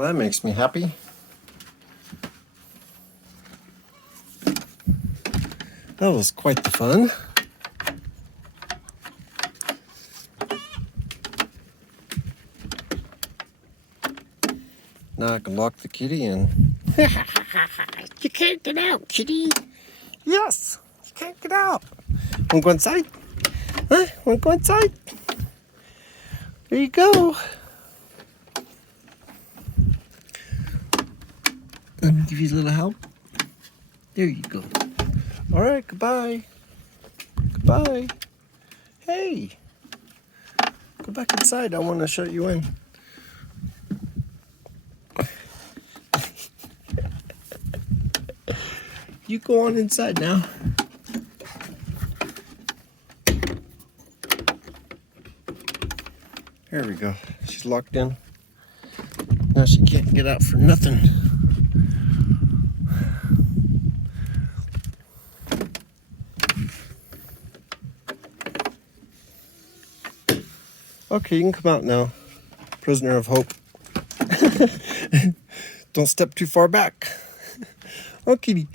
Well, that makes me happy. That was quite the fun. Now I can lock the kitty in. You can't get out, kitty. Yes, you can't get out. Want to go inside? Huh? Want to go inside? There you go. Let me give you a little help. There you go. All right, goodbye. Goodbye. Hey. Go back inside. I want to shut you in. You go on inside now. There we go. She's locked in. Now she can't get out for nothing. Okay, you can come out now. Prisoner of hope. Don't step too far back. Oh, kitty.